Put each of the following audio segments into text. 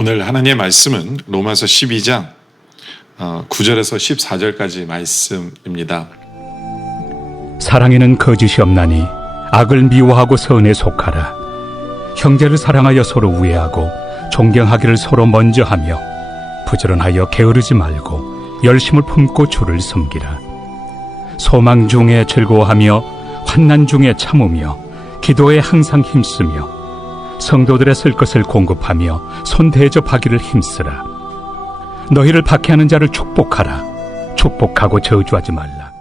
오늘 하나님의 말씀은 로마서 12장 9절에서 14절까지 말씀입니다. 사랑에는 거짓이 없나니 악을 미워하고 선에 속하라. 형제를 사랑하여 서로 우애하고 존경하기를 서로 먼저 하며 부지런하여 게으르지 말고 열심을 품고 주를 섬기라. 소망 중에 즐거워하며 환난 중에 참으며 기도에 항상 힘쓰며 성도들의 쓸 것을 공급하며 손 대접하기를 힘쓰라. 너희를 박해하는 자를 축복하라. 축복하고 저주하지 말라.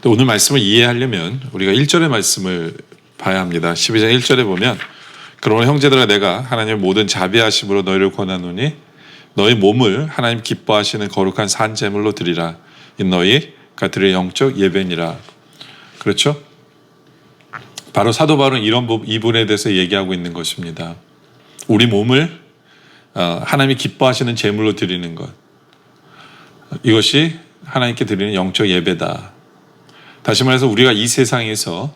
또 오늘 말씀을 이해하려면 우리가 1절의 말씀을 봐야 합니다. 12장 1절에 보면 그러나 형제들아 내가 하나님의 모든 자비하심으로 너희를 권하노니 너희 몸을 하나님 기뻐하시는 거룩한 산제물로 드리라. 이 너희가 드릴 영적 예배니라. 그렇죠? 바로 사도 바울은 이런 이분에 대해서 얘기하고 있는 것입니다. 우리 몸을 하나님이 기뻐하시는 제물로 드리는 것, 이것이 하나님께 드리는 영적 예배다. 다시 말해서 우리가 이 세상에서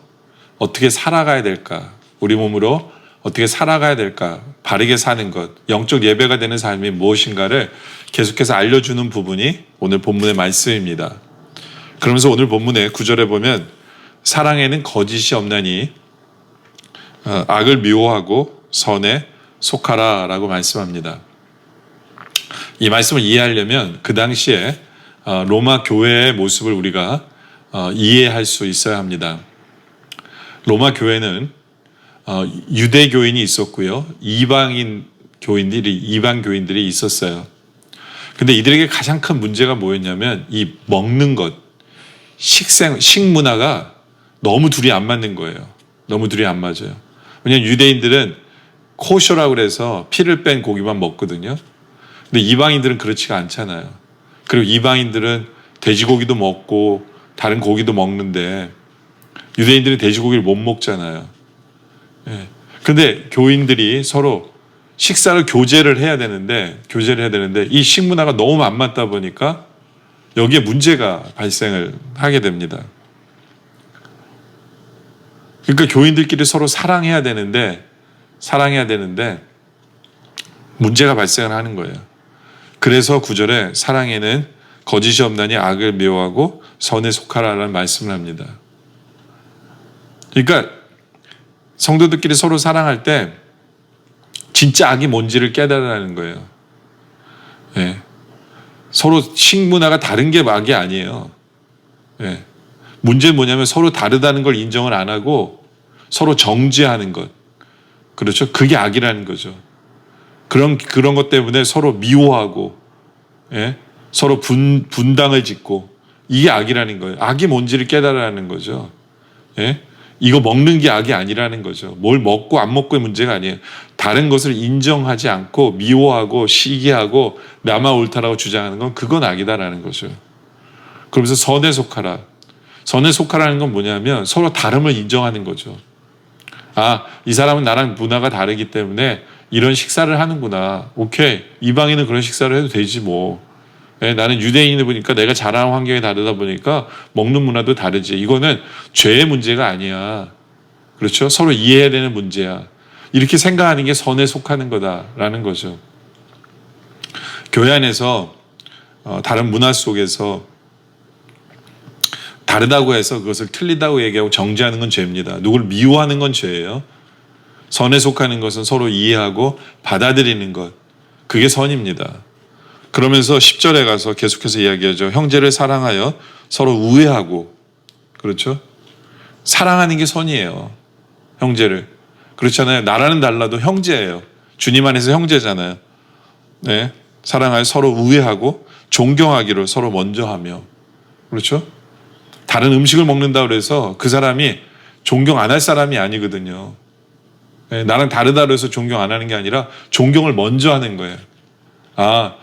어떻게 살아가야 될까, 우리 몸으로 어떻게 살아가야 될까, 바르게 사는 것, 영적 예배가 되는 삶이 무엇인가를 계속해서 알려주는 부분이 오늘 본문의 말씀입니다. 그러면서 오늘 본문의 9절에 보면 사랑에는 거짓이 없나니 악을 미워하고 선에 속하라 라고 말씀합니다. 이 말씀을 이해하려면 그 당시에 로마 교회의 모습을 우리가 이해할 수 있어야 합니다. 로마 교회는 유대 교인이 있었고요, 이방 교인들이 있었어요. 근데 이들에게 가장 큰 문제가 뭐였냐면 이 먹는 것, 식문화가 너무 둘이 안 맞는 거예요. 너무 둘이 안 맞아요. 왜냐하면 유대인들은 코셔라고 그래서 피를 뺀 고기만 먹거든요. 근데 이방인들은 그렇지가 않잖아요. 그리고 이방인들은 돼지고기도 먹고 다른 고기도 먹는데 유대인들은 돼지고기를 못 먹잖아요. 근데 교인들이 서로 식사를 교제를 해야 되는데 이 식문화가 너무 안 맞다 보니까 여기에 문제가 발생을 하게 됩니다. 그러니까 교인들끼리 서로 사랑해야 되는데 문제가 발생을 하는 거예요. 그래서 9절에 사랑에는 거짓이 없나니 악을 미워하고 선에 속하라라는 말씀을 합니다. 그러니까 성도들끼리 서로 사랑할 때 진짜 악이 뭔지를 깨달으라는 거예요. 서로 식문화가 다른 게 악이 아니에요. 문제는 뭐냐면 서로 다르다는 걸 인정을 안 하고 서로 정죄하는 것. 그렇죠? 그게 악이라는 거죠. 그런 것 때문에 서로 미워하고, 서로 분당을 짓고, 이게 악이라는 거예요. 악이 뭔지를 깨달으라는 거죠. 이거 먹는 게 악이 아니라는 거죠. 뭘 먹고 안 먹고의 문제가 아니에요. 다른 것을 인정하지 않고 미워하고 시기하고 나만 옳다라고 주장하는 건 그건 악이다라는 거죠. 그러면서 선에 속하라. 선에 속하라는 건 뭐냐면 서로 다름을 인정하는 거죠. 이 사람은 나랑 문화가 다르기 때문에 이런 식사를 하는구나. 오케이. 이방인은 그런 식사를 해도 되지 뭐. 나는 유대인을 보니까 내가 자라는 환경이 다르다 보니까 먹는 문화도 다르지. 이거는 죄의 문제가 아니야. 그렇죠? 서로 이해해야 되는 문제야. 이렇게 생각하는 게 선에 속하는 거다라는 거죠. 교회 안에서 다른 문화 속에서 다르다고 해서 그것을 틀리다고 얘기하고 정죄하는 건 죄입니다. 누구를 미워하는 건 죄예요. 선에 속하는 것은 서로 이해하고 받아들이는 것, 그게 선입니다. 그러면서 10절에 가서 계속해서 이야기하죠. 형제를 사랑하여 서로 우애하고, 그렇죠? 사랑하는 게 선이에요. 형제를. 그렇잖아요. 나라는 달라도 형제예요. 주님 안에서 형제잖아요. 네. 사랑하여 서로 우애하고 존경하기로 서로 먼저 하며, 그렇죠? 다른 음식을 먹는다 그래서 그 사람이 존경 안 할 사람이 아니거든요. 네. 나랑 다르다 그래서 존경 안 하는 게 아니라 존경을 먼저 하는 거예요. 아,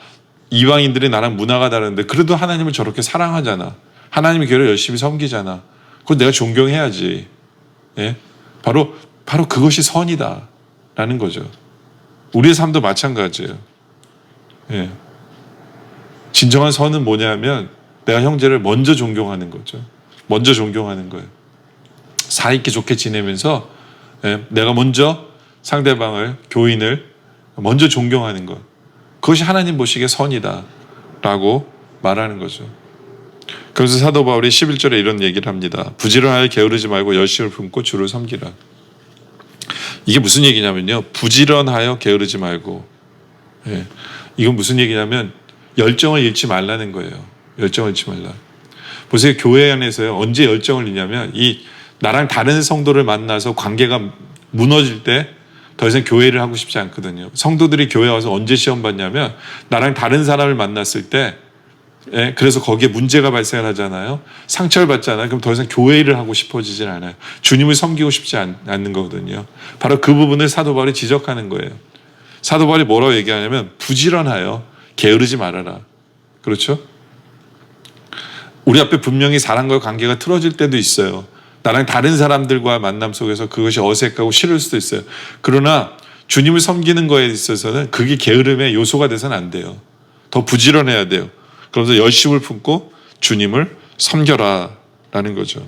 이방인들이 나랑 문화가 다른데 그래도 하나님을 저렇게 사랑하잖아. 하나님의 교회를 열심히 섬기잖아. 그건 내가 존경해야지. 예? 바로 그것이 선이다라는 거죠. 우리의 삶도 마찬가지예요. 예. 진정한 선은 뭐냐면 내가 형제를 먼저 존경하는 거죠. 먼저 존경하는 거예요. 사이있게 좋게 지내면서 내가 먼저 상대방을, 교인을 먼저 존경하는 것. 그것이 하나님 보시기에 선이다라고 말하는 거죠. 그래서 사도 바울이 11절에 이런 얘기를 합니다. 부지런하여 게으르지 말고 열심을 품고 주를 섬기라. 이게 무슨 얘기냐면요. 부지런하여 게으르지 말고. 예. 이건 무슨 얘기냐면 열정을 잃지 말라는 거예요. 열정을 잃지 말라. 보세요. 교회 안에서요. 언제 열정을 잃냐면 나랑 다른 성도를 만나서 관계가 무너질 때 더 이상 교회를 하고 싶지 않거든요. 성도들이 교회 와서 언제 시험 받냐면 나랑 다른 사람을 만났을 때 그래서 거기에 문제가 발생을 하잖아요. 상처를 받잖아요. 그럼 더 이상 교회를 하고 싶어지진 않아요. 주님을 섬기고 싶지 않는 거거든요. 바로 그 부분을 사도 바울이 지적하는 거예요. 사도 바울이 뭐라고 얘기하냐면 부지런하여 게으르지 말아라. 그렇죠? 우리 앞에 분명히 사람과 관계가 틀어질 때도 있어요. 나랑 다른 사람들과 만남 속에서 그것이 어색하고 싫을 수도 있어요. 그러나 주님을 섬기는 거에 있어서는 그게 게으름의 요소가 돼서는 안 돼요. 더 부지런해야 돼요. 그러면서 열심을 품고 주님을 섬겨라 라는 거죠.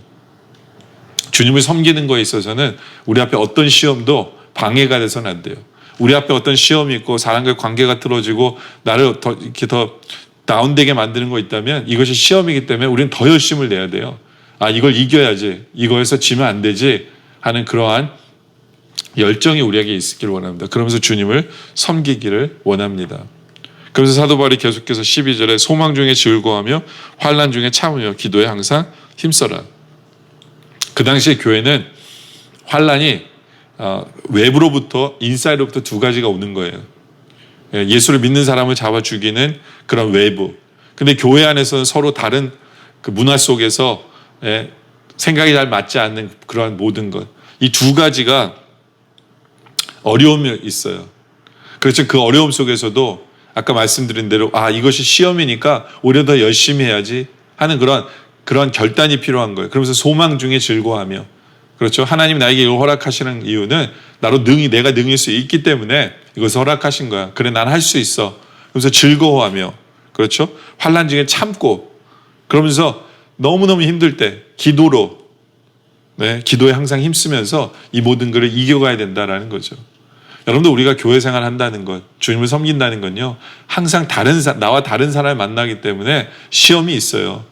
주님을 섬기는 거에 있어서는 우리 앞에 어떤 시험도 방해가 돼서는 안 돼요. 우리 앞에 어떤 시험이 있고 사람과의 관계가 틀어지고 나를 더 다운되게 만드는 거 있다면 이것이 시험이기 때문에 우리는 더 열심을 내야 돼요. 아, 이걸 이겨야지. 이거에서 지면 안 되지 하는 그러한 열정이 우리에게 있기를 원합니다. 그러면서 주님을 섬기기를 원합니다. 그래서 사도 바울이 계속해서 12절에 소망 중에 즐거워하며 환난 중에 참으며 기도에 항상 힘써라. 그 당시에 교회는 환난이 외부로부터 인사이드로부터 두 가지가 오는 거예요. 예수를 믿는 사람을 잡아 죽이는 그런 외부. 근데 교회 안에서는 서로 다른 그 문화 속에서 생각이 잘 맞지 않는 그러한 모든 것. 이 두 가지가 어려움이 있어요. 그렇죠. 그 어려움 속에서도 아까 말씀드린 대로 이것이 시험이니까 오히려 더 열심히 해야지 하는 그런 결단이 필요한 거예요. 그러면서 소망 중에 즐거워하며, 그렇죠. 하나님 나에게 이걸 허락하시는 이유는 내가 능일 수 있기 때문에 이것을 허락하신 거야. 그래, 난 할 수 있어. 그러면서 즐거워하며, 그렇죠. 환난 중에 참고, 그러면서 너무너무 힘들 때 기도로, 기도에 항상 힘쓰면서 이 모든 것을 이겨가야 된다라는 거죠. 여러분들, 우리가 교회 생활 한다는 것, 주님을 섬긴다는 건요, 항상 나와 다른 사람을 만나기 때문에 시험이 있어요.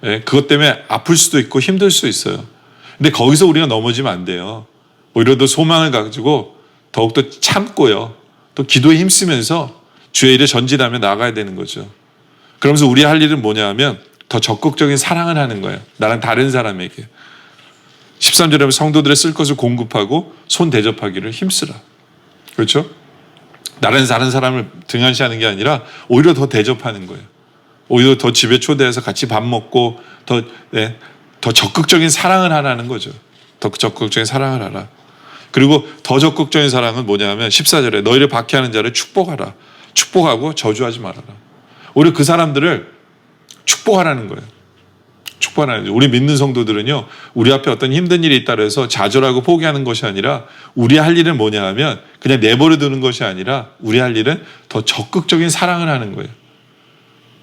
그것 때문에 아플 수도 있고 힘들 수 있어요. 근데 거기서 우리가 넘어지면 안 돼요. 오히려 더 소망을 가지고 더욱더 참고요. 또 기도에 힘쓰면서 주의 일에 전진하며 나가야 되는 거죠. 그러면서 우리 할 일은 뭐냐 하면 더 적극적인 사랑을 하는 거예요. 나랑 다른 사람에게. 13절에 보면 성도들의 쓸 것을 공급하고 손 대접하기를 힘쓰라. 그렇죠? 나랑 다른 사람을 등한시하는 게 아니라 오히려 더 대접하는 거예요. 오히려 더 집에 초대해서 같이 밥 먹고 더 적극적인 사랑을 하라는 거죠. 더 적극적인 사랑을 하라. 그리고 더 적극적인 사랑은 뭐냐면 14절에 너희를 박해하는 자를 축복하라. 축복하고 저주하지 말아라. 오히려 그 사람들을 축복하라는 거예요. 축복하라는 거예요. 우리 믿는 성도들은요, 우리 앞에 어떤 힘든 일이 있다 해서 좌절하고 포기하는 것이 아니라 우리 할 일은 뭐냐 하면 그냥 내버려 두는 것이 아니라 우리 할 일은 더 적극적인 사랑을 하는 거예요.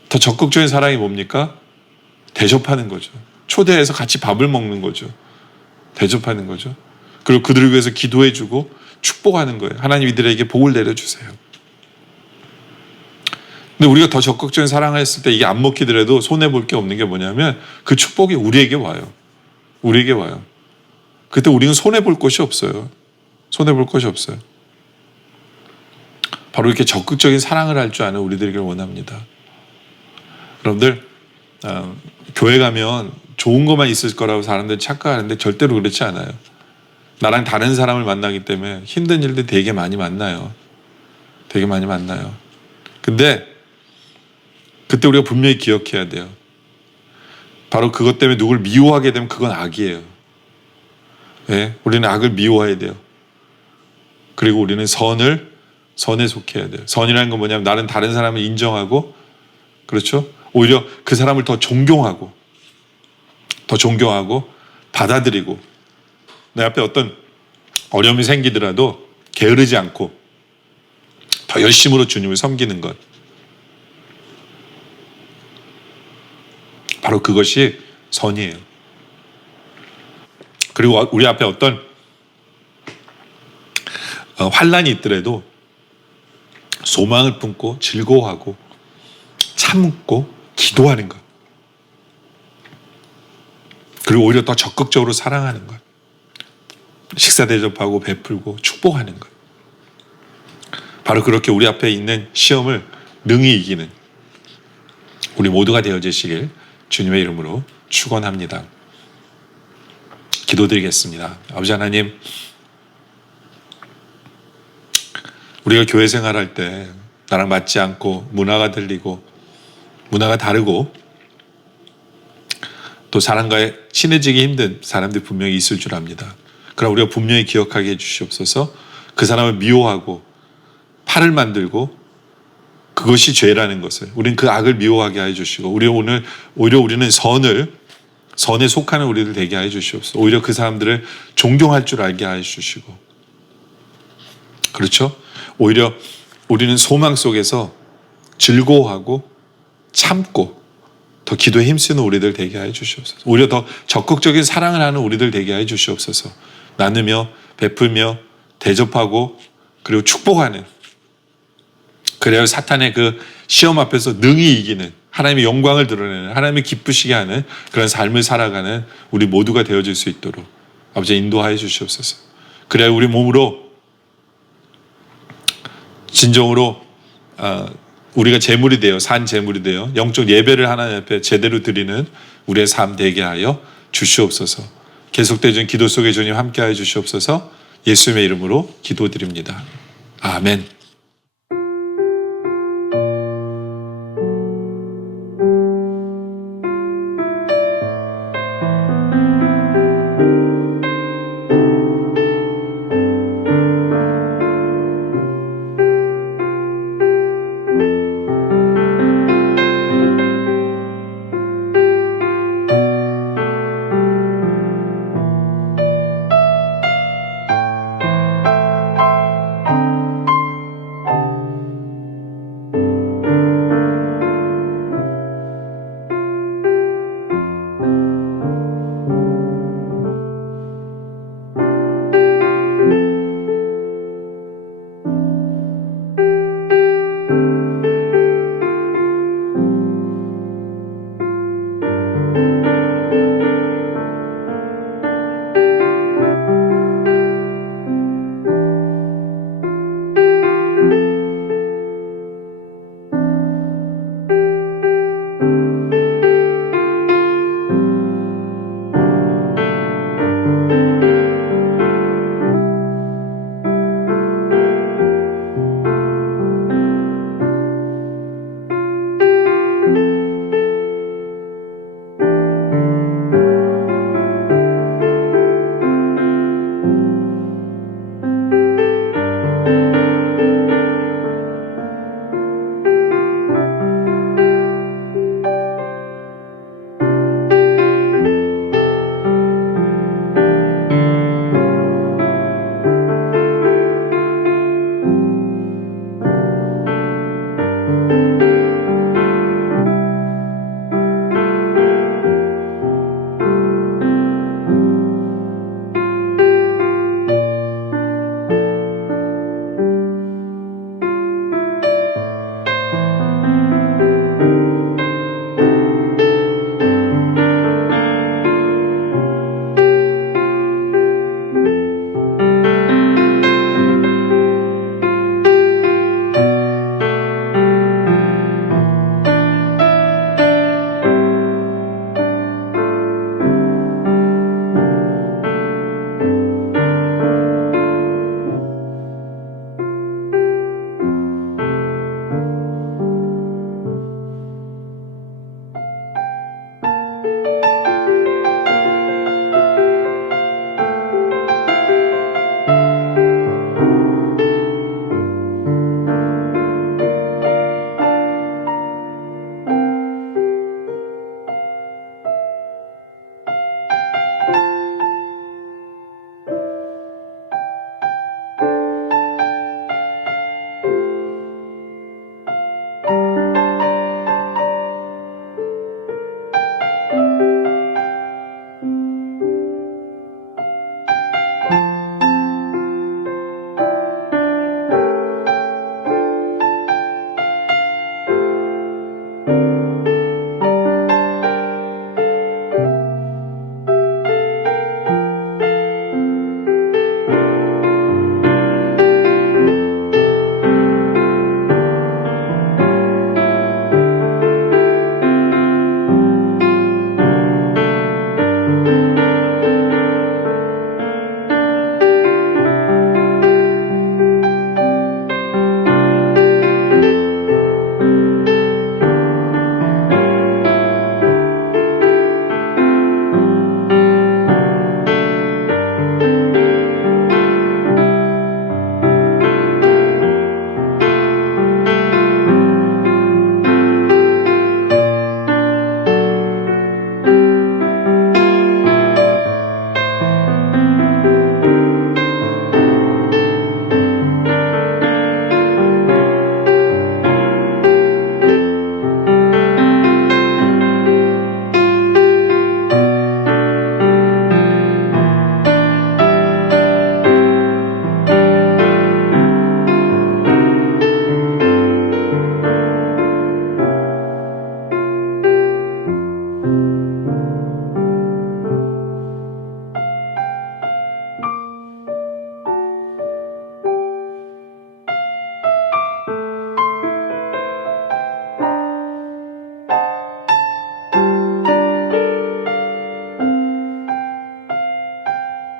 더 적극적인 사랑이 뭡니까? 대접하는 거죠. 초대해서 같이 밥을 먹는 거죠. 대접하는 거죠. 그리고 그들을 위해서 기도해주고 축복하는 거예요. 하나님 이들에게 복을 내려주세요. 근데 우리가 더 적극적인 사랑을 했을 때 이게 안 먹히더라도 손해볼 게 없는 게 뭐냐면 그 축복이 우리에게 와요. 우리에게 와요. 그때 우리는 손해볼 것이 없어요. 손해볼 것이 없어요. 바로 이렇게 적극적인 사랑을 할 줄 아는 우리들에게 원합니다. 여러분들 교회 가면 좋은 것만 있을 거라고 사람들이 착각하는데 절대로 그렇지 않아요. 나랑 다른 사람을 만나기 때문에 힘든 일들 되게 많이 만나요. 되게 많이 만나요. 근데 그때 우리가 분명히 기억해야 돼요. 바로 그것 때문에 누굴 미워하게 되면 그건 악이에요. 네? 우리는 악을 미워해야 돼요. 그리고 우리는 선에 속해야 돼요. 선이라는 건 뭐냐면 나는 다른 사람을 인정하고, 그렇죠? 오히려 그 사람을 더 존경하고 받아들이고, 내 앞에 어떤 어려움이 생기더라도 게으르지 않고 더 열심으로 주님을 섬기는 것. 바로 그것이 선이에요. 그리고 우리 앞에 어떤 환난이 있더라도 소망을 품고 즐거워하고 참고 기도하는 것. 그리고 오히려 더 적극적으로 사랑하는 것. 식사 대접하고 베풀고 축복하는 것. 바로 그렇게 우리 앞에 있는 시험을 능히 이기는 우리 모두가 되어지시길 주님의 이름으로 축원합니다. 기도드리겠습니다. 아버지 하나님, 우리가 교회 생활할 때 나랑 맞지 않고 문화가 들리고 문화가 다르고 또 사람과의 친해지기 힘든 사람들이 분명히 있을 줄 압니다. 그러나 우리가 분명히 기억하게 해주시옵소서. 그 사람을 미워하고 팔을 만들고 그것이 죄라는 것을, 우리는 그 악을 미워하게 해주시고, 오히려 우리는 선에 속하는 우리들 되게 해주시옵소서. 오히려 그 사람들을 존경할 줄 알게 해주시고, 그렇죠? 오히려 우리는 소망 속에서 즐거워하고 참고 더 기도에 힘쓰는 우리들 되게 하여 주시옵소서. 오히려 더 적극적인 사랑을 하는 우리들 되게 하여 주시옵소서. 나누며 베풀며 대접하고 그리고 축복하는, 그래야 사탄의 그 시험 앞에서 능히 이기는, 하나님의 영광을 드러내는, 하나님의 기쁘시게 하는 그런 삶을 살아가는 우리 모두가 되어질 수 있도록 아버지 인도하여 주시옵소서. 그래야 우리 몸으로 진정으로 우리가 제물이 되어, 산 제물이 되어 영적 예배를 하나님 앞에 제대로 드리는 우리의 삶 되게 하여 주시옵소서. 계속되는 기도 속에 주님 함께 하여 주시옵소서. 예수님의 이름으로 기도드립니다. 아멘.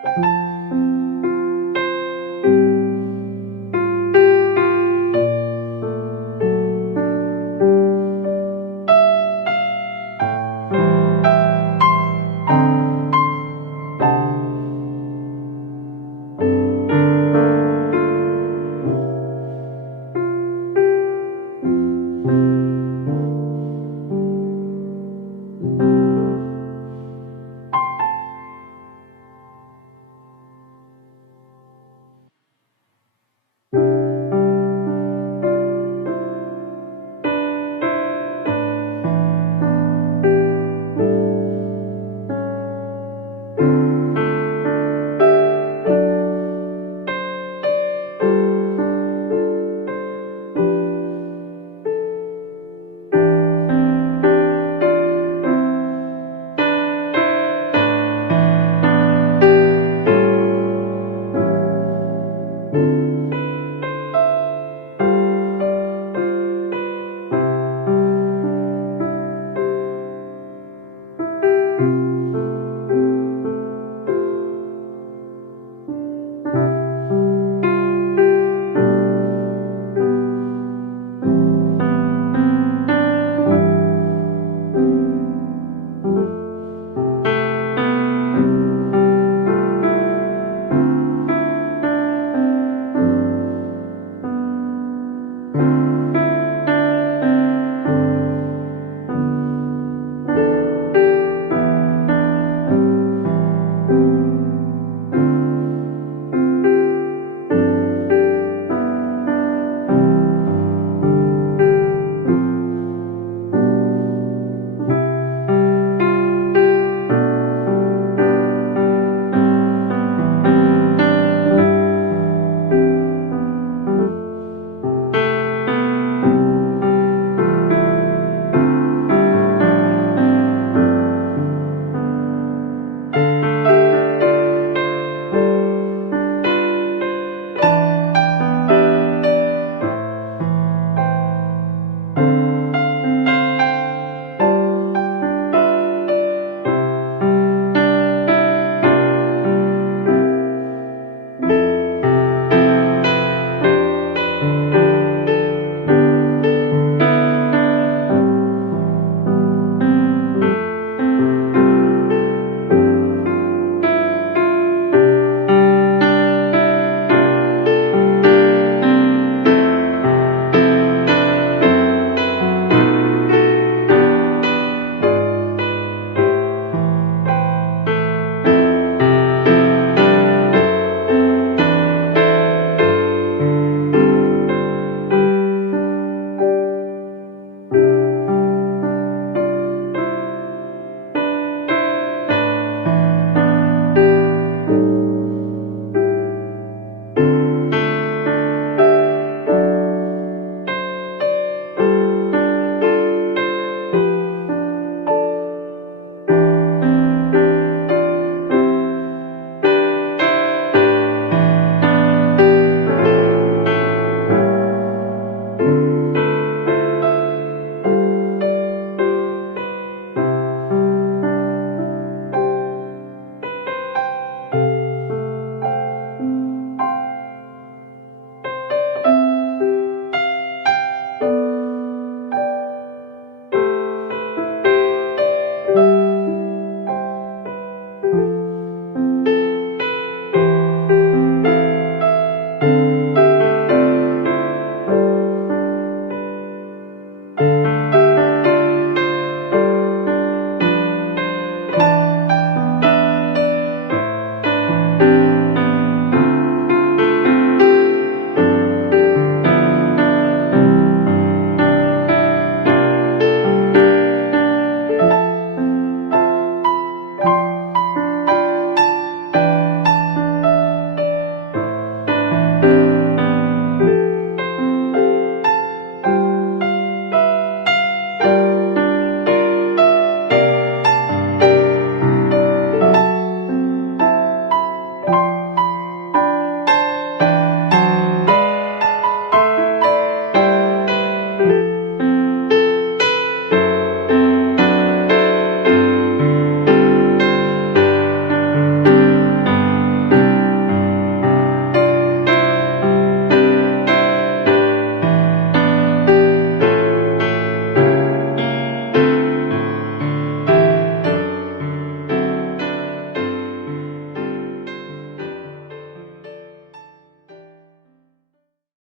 주